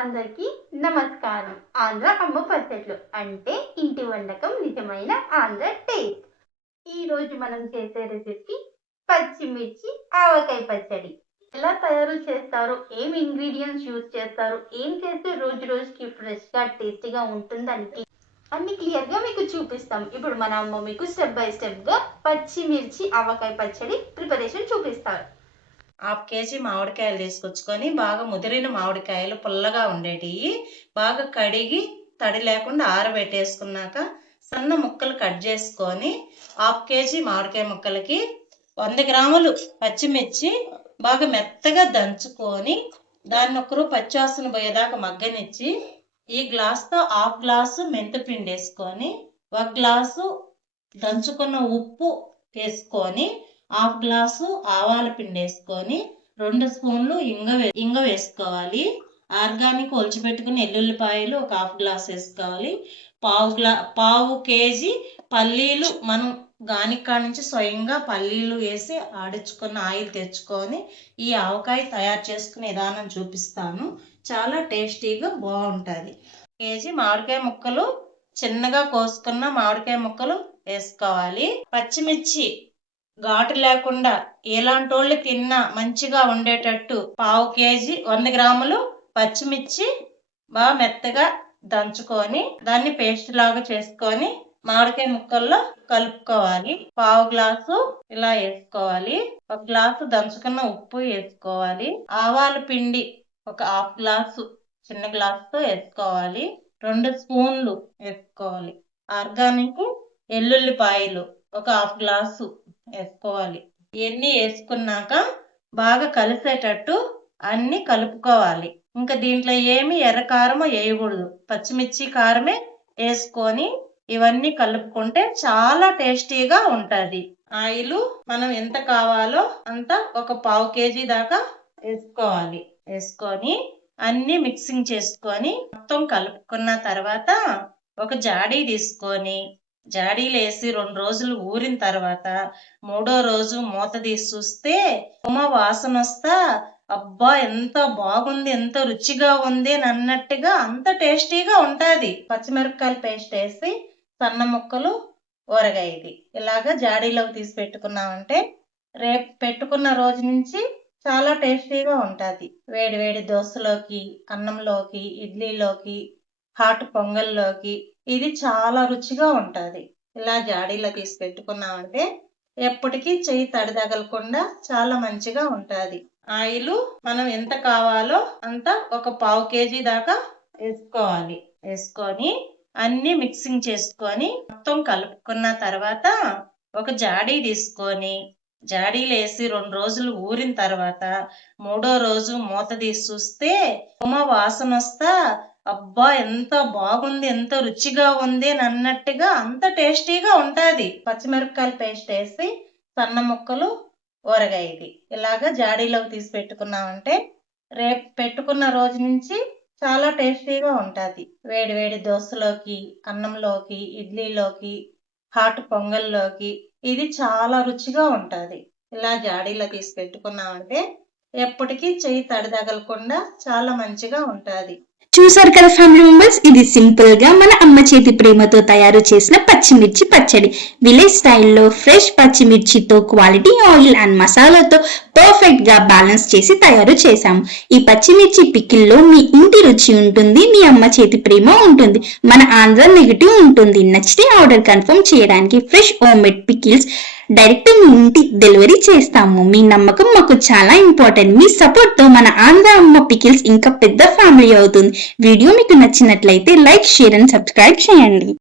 అందరికీ నమస్కారం. ఆంధ్ర అమ్మ పచ్చట్లు అంటే ఇంటి వంటకం, నిజమైన ఆంధ్ర టేస్ట్. ఈరోజు మనం చేసే రెసిపీ పచ్చిమిర్చి ఆవకాయ పచ్చడి. ఎలా తయారు చేస్తారు, ఏం ఇంగ్రీడియంట్స్ యూజ్ చేస్తారు, ఏం చేస్తే రోజు రోజుకి ఫ్రెష్గా టేస్టీగా ఉంటుందని అన్ని క్లియర్గా మీకు చూపిస్తాం. ఇప్పుడు మన అమ్మ మీకు స్టెప్ బై స్టెప్గా పచ్చిమిర్చి ఆవకాయ పచ్చడి ప్రిపరేషన్ చూపిస్తారు. హాఫ్ కేజీ మామిడికాయలు తీసుకొచ్చుకొని బాగా ముదిరిన మామిడికాయలు పుల్లగా ఉండేటివి బాగా కడిగి తడి లేకుండా ఆరబెట్టేసుకున్నాక సన్న ముక్కలు కట్ చేసుకొని హాఫ్ కేజీ మామిడికాయ ముక్కలకి 100 గ్రాములు పచ్చిమిర్చి బాగా మెత్తగా దంచుకొని దాన్ని ఒకరు పచ్చివాసన పోయేదాకా మగ్గనిచ్చి ఈ గ్లాస్తో హాఫ్ గ్లాసు మెంతిపిండి వేసుకొని 1 గ్లాసు దంచుకున్న ఉప్పు వేసుకొని హాఫ్ గ్లాసు ఆవాల పిండి వేసుకొని 2 స్పూన్లు ఇంగ వేసుకోవాలి. ఆర్గానిక్ ఒలిచిపెట్టుకుని ఎల్లుల్లిపాయలు ఒక హాఫ్ గ్లాస్ వేసుకోవాలి. పావు కేజీ పల్లీలు మనం గానికా నుంచి స్వయంగా పల్లీలు వేసి ఆడించుకున్న ఆయిల్ తెచ్చుకొని ఈ ఆవకాయ తయారు చేసుకునే విధానం చూపిస్తాను. చాలా టేస్టీగా బాగుంటుంది. కేజీ మామిడికాయ ముక్కలు చిన్నగా కోసుకున్న మామిడికాయ ముక్కలు వేసుకోవాలి. పచ్చిమిర్చి ఘాటు లేకుండా ఎలాంటి వాళ్ళు తిన్నా మంచిగా ఉండేటట్టు పావు కేజీ 100 గ్రాములు పచ్చిమిర్చి బాగా మెత్తగా దంచుకొని దాన్ని పేస్ట్ లాగా చేసుకొని మామిడికాయ ముక్కల్లో కలుపుకోవాలి. పావు గ్లాసు ఇలా వేసుకోవాలి. 1 గ్లాసు దంచుకున్న ఉప్పు వేసుకోవాలి. ఆవాల పిండి ఒక హాఫ్ గ్లాసు చిన్న గ్లాసుతో వేసుకోవాలి. 2 స్పూన్లు వేసుకోవాలి. ఆర్గానిక్ ఎల్లుల్లిపాయలు ఒక హాఫ్ గ్లాసు వేసుకోవాలి. ఇవన్నీ వేసుకున్నాక బాగా కలిసేటట్టు అన్ని కలుపుకోవాలి. ఇంకా దీంట్లో ఏమి ఎర్ర కారము వేయకూడదు, పచ్చిమిర్చి కారమే వేసుకొని ఇవన్నీ కలుపుకుంటే చాలా టేస్టీగా ఉంటుంది. ఆయిల్ మనం ఎంత కావాలో అంత ఒక పావు కేజీ దాకా వేసుకోవాలి. వేసుకొని అన్ని మిక్సింగ్ చేసుకొని మొత్తం కలుపుకున్న తర్వాత ఒక జాడీ తీసుకొని జాడీలో వేసి 2 రోజులు ఊరిన తర్వాత 3వ రోజు మూత తీసి చూస్తే వాసన వస్తా అబ్బా ఎంత బాగుంది, ఎంత రుచిగా ఉంది అని అన్నట్టుగా అంత టేస్టీగా ఉంటుంది. పచ్చిమిరపకాయల పేస్ట్ వేసి సన్న ముక్కలు ఊరగాయది ఇలాగా జాడీలోకి తీసి పెట్టుకున్నామంటే రేపు పెట్టుకున్న రోజు నుంచి చాలా టేస్టీగా ఉంటుంది. వేడి వేడి దోశలోకి, అన్నంలోకి, ఇడ్లీలోకి, హాట్ పొంగల్లోకి ఇది చాలా రుచిగా ఉంటుంది. ఇలా జాడీలో తీసి పెట్టుకున్నామంటే ఎప్పటికీ చెయ్యి తడి తగలకుండా చాలా మంచిగా ఉంటుంది. ఆయిల్ మనం ఎంత కావాలో అంత ఒక పావు కేజీ దాకా వేసుకోవాలి. వేసుకొని అన్ని మిక్సింగ్ చేసుకొని మొత్తం కలుపుకున్న తర్వాత ఒక జాడీ తీసుకొని జాడీలో వేసి 2 రోజులు ఊరిన తర్వాత 3వ రోజు మూత తీసి చూస్తే వాసన వస్తా అబ్బా ఎంత బాగుంది, ఎంత రుచిగా ఉంది అని అన్నట్టుగా అంత టేస్టీగా ఉంటుంది. పచ్చిమిరపకాయల పేస్ట్ వేసి సన్న ముక్కలు ఊరగాయది ఇలాగా జాడీలోకి తీసి పెట్టుకున్నామంటే రేపు పెట్టుకున్న రోజు నుంచి చాలా టేస్టీగా ఉంటుంది. వేడి వేడి దోశలోకి, అన్నంలోకి, ఇడ్లీలోకి, హాట్ పొంగల్లోకి ఇది చాలా రుచిగా ఉంటుంది. ఇలా జాడీలో తీసి పెట్టుకున్నామంటే ఎప్పటికీ చెయ్యి తడి తగలకుండా చాలా మంచిగా ఉంటుంది. చూసారు కదా ఫ్యామిలీ మెంబర్స్, ఇది సింపుల్ గా మన అమ్మ చేతి ప్రేమతో తయారు చేసిన పచ్చిమిర్చి పచ్చడి. విలేజ్ స్టైల్లో ఫ్రెష్ పచ్చిమిర్చితో క్వాలిటీ ఆయిల్ అండ్ మసాలాతో పర్ఫెక్ట్ గా బ్యాలెన్స్ చేసి తయారు చేశాము. ఈ పచ్చిమిర్చి పికిల్లో మీ ఇంటి రుచి ఉంటుంది, మీ అమ్మ చేతి ప్రేమ ఉంటుంది, మన ఆంధ్ర నెగిటివ్ ఉంటుంది. నచ్చితే ఆర్డర్ కన్ఫర్మ్ చేయడానికి fresh home made pickles direct మీ ఇంటి డెలివరీ చేస్తాము. మీ నమ్మకం మాకు చాలా ఇంపార్టెంట్. మీ సపోర్ట్ తో మన ఆంధ్ర అమ్మ పికిల్స్ ఇంకా పెద్ద ఫ్యామిలీ అవుతుంది. వీడియో మీకు నచ్చినట్లయితే లైక్, షేర్ అండ్ సబ్స్క్రైబ్ చేయండి.